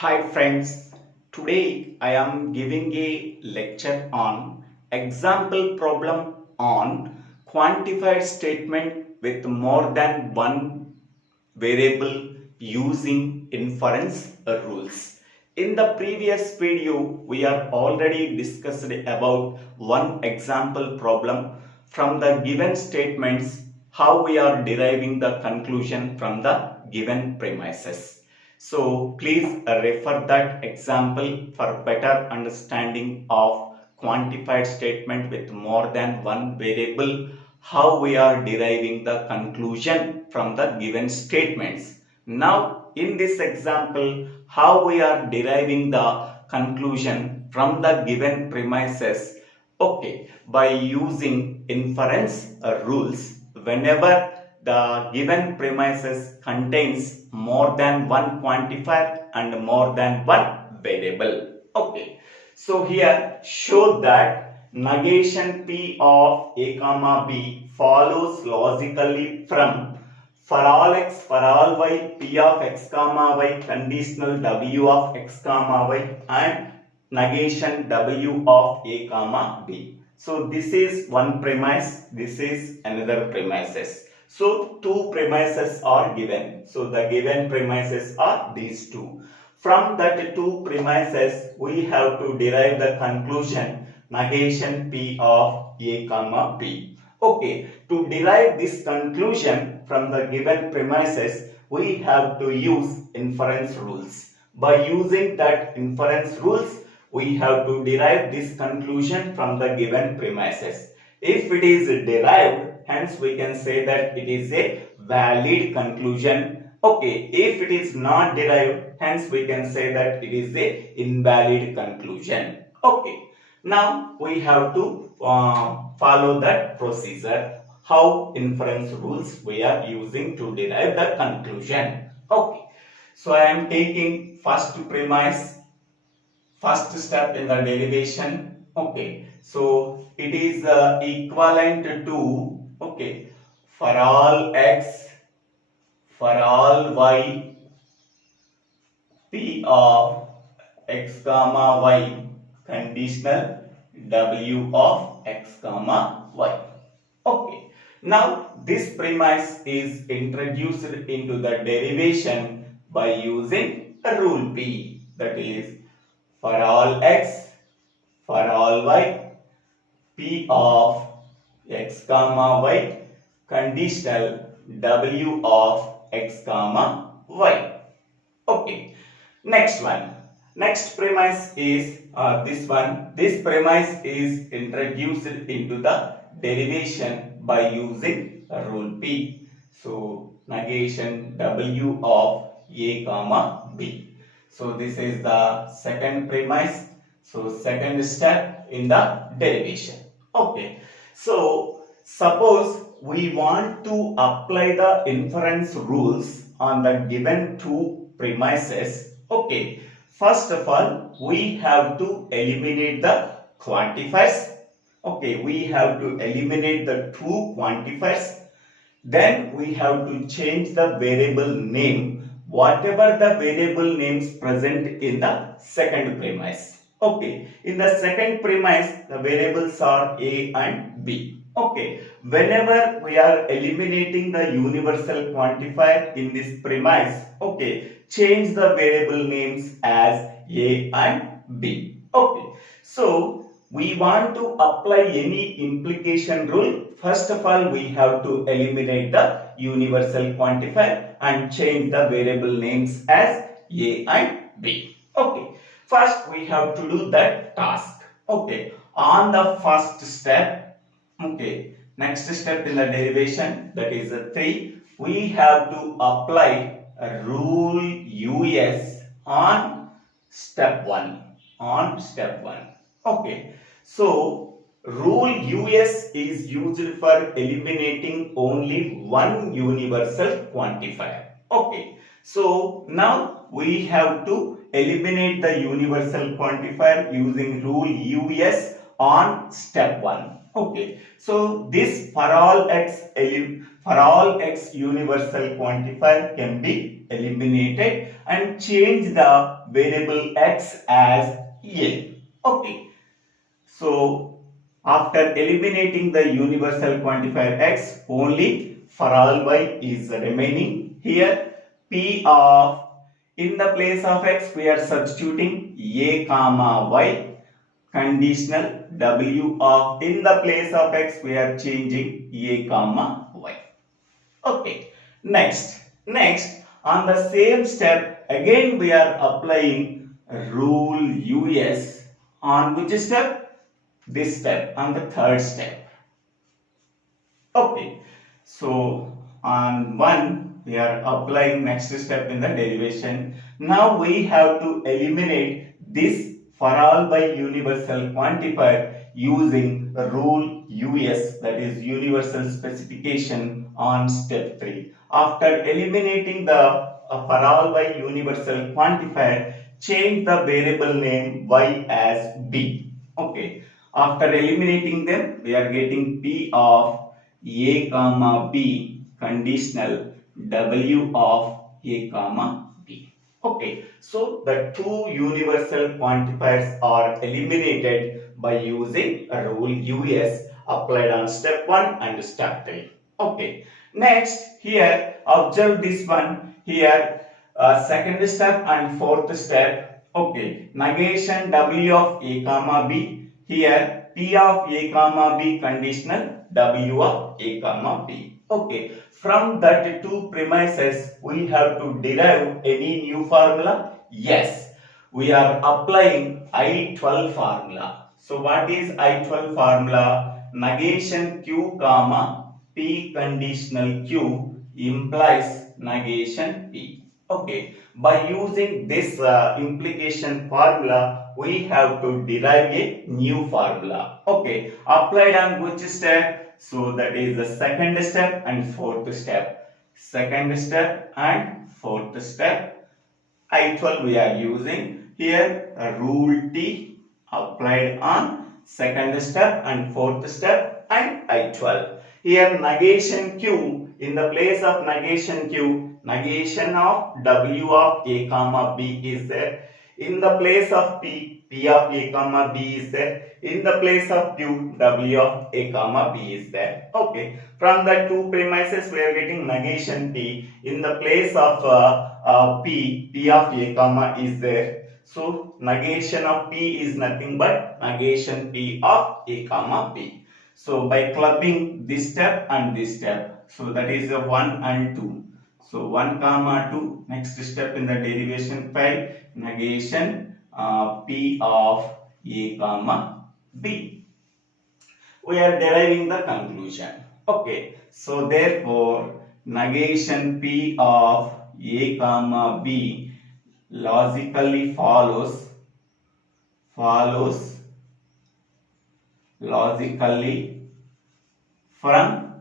Hi friends, today I am giving a lecture on example problem on quantified statement with more than one variable using inference rules. In the previous video, we are already discussed about one example problem from the given statements, how we are deriving the conclusion from the given premises. So please refer that example for better understanding of quantified statement with more than one variable, how we are deriving the conclusion from the given statements. Now in this example, how we are deriving the conclusion from the given premises, okay, by using inference rules. Whenever the given premises contains more than one quantifier and more than one variable. Okay, so here show that negation P of A comma B follows logically from for all x, for all y, P of x comma y, conditional W of x comma y, and negation W of A comma B. So this is one premise, this is another premises. So two premises are given. So the given premises are these two. From that two premises, we have to derive the conclusion negation P of A comma B. Okay, to derive this conclusion from the given premises, we have to use inference rules. By using that inference rules, we have to derive this conclusion from the given premises. If it is derived, hence we can say that it is a valid conclusion. Okay, if it is not derived, hence we can say that it is a invalid conclusion. Okay, now we have to follow that procedure, how inference rules we are using to derive the conclusion. Okay, so I am taking first premise, first step in the derivation. Okay, so it is equivalent to, okay, for all x, for all y, P of x comma y, conditional W of x comma y. Okay, now this premise is introduced into the derivation by using a rule P, that is for all x, for all y, P of x comma y, conditional W of x comma y. Okay, next one. Next premise is this one. This premise is introduced into the derivation by using rule P. So negation W of A comma B. So this is the second premise. So second step in the derivation. Okay. So suppose we want to apply the inference rules on the given two premises. Okay. First of all, we have to eliminate the quantifiers. Okay, we have to eliminate the two quantifiers. Then we have to change the variable name, whatever the variable names present in the second premise. Okay, in the second premise, the variables are A and B. Okay, whenever we are eliminating the universal quantifier in this premise, okay, change the variable names as A and B. Okay, so we want to apply any implication rule. First of all, we have to eliminate the universal quantifier and change the variable names as A and B. Okay, first we have to do that task. Okay, on the first step, okay, next step in the derivation, that is 3, we have to apply a rule US on step 1. Okay, so rule US is used for eliminating only one universal quantifier. Okay, so now we have to eliminate the universal quantifier using rule US on step 1. Okay, so this for all x for all x universal quantifier can be eliminated and change the variable x as a. Okay. So after eliminating the universal quantifier x, only for all y is remaining. Here p of, in the place of x we are substituting a comma y, conditional w of, in the place of x we are changing a comma y. Okay. Next on the same step again we are applying rule US on which step? This step, on the third step. Okay. So on 1 we are applying next step in the derivation. Now we have to eliminate this for all by universal quantifier using rule US, that is universal specification, on step 3. After eliminating the for all by universal quantifier, change the variable name y as b. Okay. After eliminating them, we are getting p of a comma b, conditional w of a comma b. Okay, so the two universal quantifiers are eliminated by using a rule US applied on step 1 and step 3. Okay, next here observe this one here, second step and fourth step. Okay, negation w of a comma b. Here p of a comma b, conditional w of a comma b. Okay, from that two premises we have to derive any new formula. Yes, we are applying I12 formula. So what is I12 formula? Negation q comma p conditional q implies negation p. Okay, by using this implication formula, we have to derive a new formula. Okay, applied on which step? So that is the second step and fourth step. Second step and fourth step. I12 we are using here rule T applied on second step and fourth step and I12. Here negation Q, in the place of negation Q, negation of W of A comma B is there. In the place of P, P of A comma B is there. In the place of Q, W of A comma B is there. Okay. From the two premises we are getting negation P. In the place of P, P of A comma is there. So negation of P is nothing but negation P of A comma B. So by clubbing this step and this step, so that is 1 and 2. So 1 comma 2, next step in the derivation file, negation P of A comma B. We are deriving the conclusion. Okay, so therefore negation P of A comma B logically follows logically from,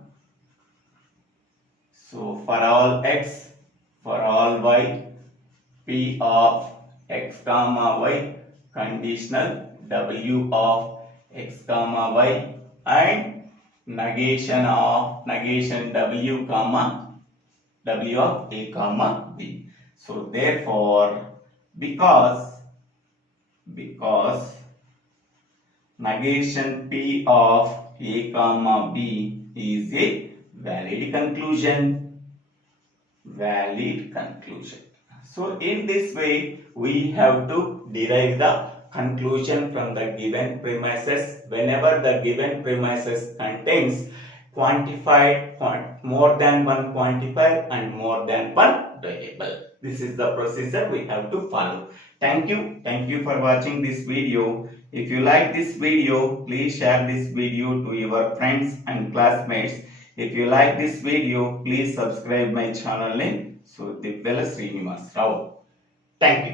so for all x, for all y, P of x comma y, conditional W of x comma y, and negation W comma W of A comma B. So therefore because negation P of A comma B is a valid conclusion. So in this way we have to derive the conclusion from the given premises whenever the given premises contains quantified, more than one quantifier and more than one variable. This is the procedure we have to follow. Thank you for watching this video. If you like this video, please share this video to your friends and classmates. If you like this video, please subscribe my channel name. So Divyala Srinivas Rao. Thank you.